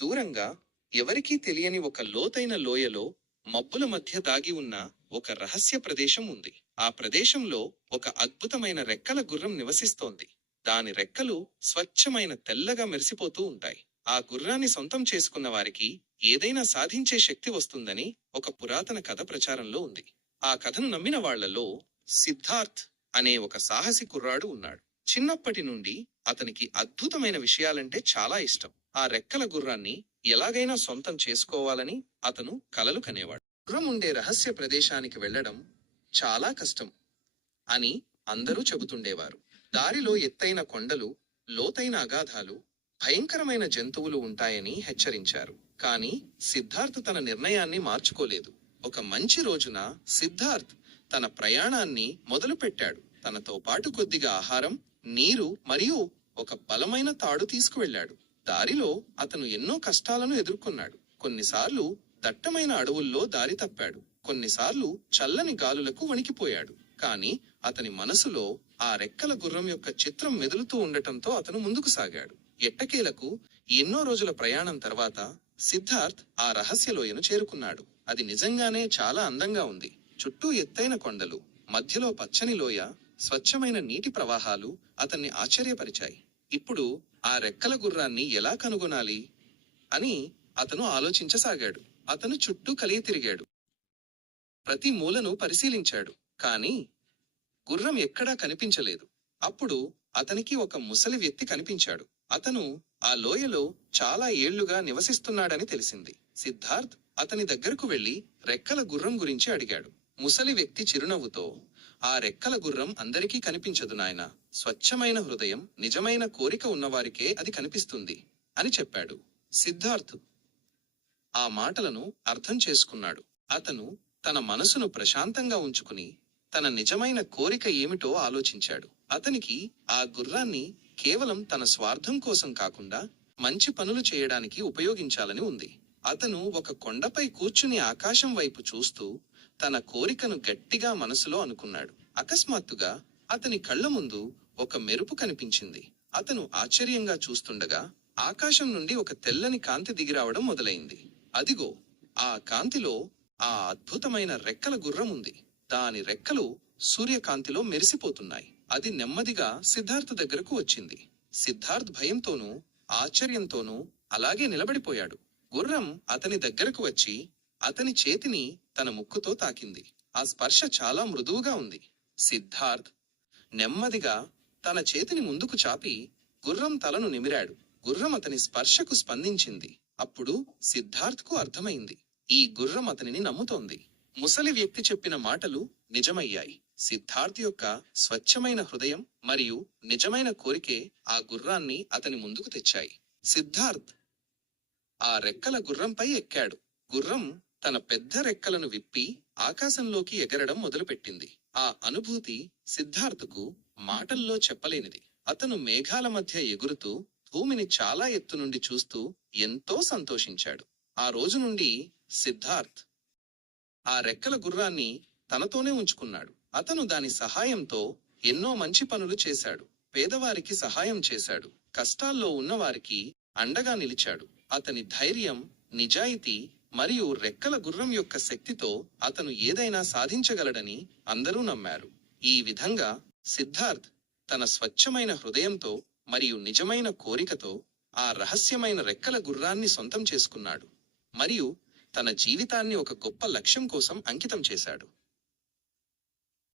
దూరంగా ఎవరికీ తెలియని ఒక లోతైన లోయలో మబ్బుల మధ్య దాగి ఉన్న ఒక రహస్య ప్రదేశం ఉంది. ఆ ప్రదేశంలో ఒక అద్భుతమైన రెక్కల గుర్రం నివసిస్తోంది. దాని రెక్కలు స్వచ్ఛమైన తెల్లగా మెరిసిపోతూ ఉంటాయి. ఆ గుర్రాన్ని సొంతం చేసుకున్న వారికి ఏదైనా సాధించే శక్తి వస్తుందని ఒక పురాతన కథ ప్రచారంలో ఉంది. ఆ కథను నమ్మిన వాళ్లలో సిద్ధార్థ్ అనే ఒక సాహసి కుర్రాడు ఉన్నాడు. చిన్నప్పటి నుండి అతనికి అద్భుతమైన విషయాలంటే చాలా ఇష్టం. ఆ రెక్కల గుర్రాన్ని ఎలాగైనా సొంతం చేసుకోవాలని అతను కలలు కనేవాడు. గుర్రం ఉండే రహస్య ప్రదేశానికి వెళ్లడం చాలా కష్టం అని అందరూ చెబుతుండేవారు. దారిలో ఎత్తైన కొండలు, లోతైన అగాధాలు, భయంకరమైన జంతువులు ఉంటాయని హెచ్చరించారు. కానీ సిద్ధార్థ్ తన నిర్ణయాన్ని మార్చుకోలేదు. ఒక మంచి రోజున సిద్ధార్థ్ తన ప్రయాణాన్ని మొదలుపెట్టాడు. తనతో పాటు కొద్దిగా ఆహారం, నీరు మరియు ఒక బలమైన తాడు తీసుకువెళ్లాడు. దారిలో అతను ఎన్నో కష్టాలను ఎదుర్కొన్నాడు. కొన్నిసార్లు దట్టమైన అడవుల్లో దారి తప్పాడు. కొన్నిసార్లు చల్లని గాలులకు వణికిపోయాడు. కాని అతని మనసులో ఆ రెక్కల గుర్రం యొక్క చిత్రం మెదులుతూ ఉండటంతో అతను ముందుకు సాగాడు. ఎట్టకేలకు ఎన్నో రోజుల ప్రయాణం తర్వాత సిద్ధార్థ్ ఆ రహస్యలోయను చేరుకున్నాడు. అది నిజంగానే చాలా అందంగా ఉంది. చుట్టూ ఎత్తైన కొండలు, మధ్యలో పచ్చని లోయ, స్వచ్ఛమైన నీటి ప్రవాహాలు అతన్ని ఆశ్చర్యపరిచాయి. ఇప్పుడు ఆ రెక్కల గుర్రాన్ని ఎలా కనుగొనాలి అని అతను ఆలోచించసాగాడు. అతను చుట్టూ కలిగి తిరిగాడు. ప్రతి మూలను పరిశీలించాడు. కాని గుర్రం ఎక్కడా కనిపించలేదు. అప్పుడు అతనికి ఒక ముసలి వ్యక్తి కనిపించాడు. అతను ఆ లోయలో చాలా ఏళ్లుగా నివసిస్తున్నాడని తెలిసింది. సిద్ధార్థ్ అతని దగ్గరకు వెళ్లి రెక్కల గుర్రం గురించి అడిగాడు. ముసలి వ్యక్తి చిరునవ్వుతో, "ఆ రెక్కల గుర్రం అందరికీ కనిపించదు నాయనా. స్వచ్ఛమైన హృదయం, నిజమైన కోరిక ఉన్నవారికే అది కనిపిస్తుంది" అని చెప్పాడు. సిద్ధార్థ్ ఆ మాటలను అర్థం చేసుకున్నాడు. అతను తన మనసును ప్రశాంతంగా ఉంచుకుని తన నిజమైన కోరిక ఏమిటో ఆలోచించాడు. అతనికి ఆ గుర్రాన్ని కేవలం తన స్వార్థం కోసం కాకుండా మంచి పనులు చేయడానికి ఉపయోగించాలని ఉంది. అతను ఒక కొండపై కూర్చుని ఆకాశం వైపు చూస్తూ తన కోరికను గట్టిగా మనసులో అనుకున్నాడు. అకస్మాత్తుగా అతని కళ్ల ముందు ఒక మెరుపు కనిపించింది. అతను ఆశ్చర్యంగా చూస్తుండగా ఆకాశం నుండి ఒక తెల్లని కాంతి దిగిరావడం మొదలైంది. అదిగో, ఆ కాంతిలో ఆ అద్భుతమైన రెక్కల గుర్రం ఉంది. దాని రెక్కలు సూర్యకాంతిలో మెరిసిపోతున్నాయి. అది నెమ్మదిగా సిద్ధార్థ్ దగ్గరకు వచ్చింది. సిద్ధార్థ్ భయంతోనూ ఆశ్చర్యంతోనూ అలాగే నిలబడిపోయాడు. గుర్రం అతని దగ్గరకు వచ్చి అతని చేతిని తన ముక్కుతో తాకింది. ఆ స్పర్శ చాలా మృదువుగా ఉంది. సిద్ధార్థ్ నెమ్మదిగా తన చేతిని ముందుకు చాపి గుర్రం తలను నిమిరాడు. గుర్రం అతని స్పర్శకు స్పందించింది. అప్పుడు సిద్ధార్థ్కు అర్థమైంది, ఈ గుర్రం అతనిని నమ్ముతోంది. ముసలి వ్యక్తి చెప్పిన మాటలు నిజమయ్యాయి. సిద్ధార్థ్ యొక్క స్వచ్ఛమైన హృదయం మరియు నిజమైన కోరికే ఆ గుర్రాన్ని అతని ముందుకు తెచ్చాయి. సిద్ధార్థ్ ఆ రెక్కల గుర్రంపై ఎక్కాడు. గుర్రం తన పెద్ద రెక్కలను విప్పి ఆకాశంలోకి ఎగరడం మొదలుపెట్టింది. ఆ అనుభూతి సిద్ధార్థ్కు మాటల్లో చెప్పలేనిది. అతను మేఘాల మధ్య ఎగురుతూ భూమిని చాలా ఎత్తు నుండి చూస్తూ ఎంతో సంతోషించాడు. ఆ రోజు నుండి సిద్ధార్థ్ ఆ రెక్కల గుర్రాన్ని తనతోనే ఉంచుకున్నాడు. అతను దాని సహాయంతో ఎన్నో మంచి పనులు చేశాడు. పేదవారికి సహాయం చేశాడు. కష్టాల్లో ఉన్నవారికి అండగా నిలిచాడు. అతని ధైర్యం, నిజాయితీ మరియు రెక్కల గుర్రం యొక్క శక్తితో అతను ఏదైనా సాధించగలడని అందరూ నమ్మారు. ఈ విధంగా సిద్ధార్థ్ తన స్వచ్ఛమైన హృదయంతో మరియు నిజమైన కోరికతో ఆ రహస్యమైన రెక్కల గుర్రాన్ని సొంతం చేసుకున్నాడు మరియు తన జీవితాన్ని ఒక గొప్ప లక్ష్యం కోసం అంకితం చేశాడు.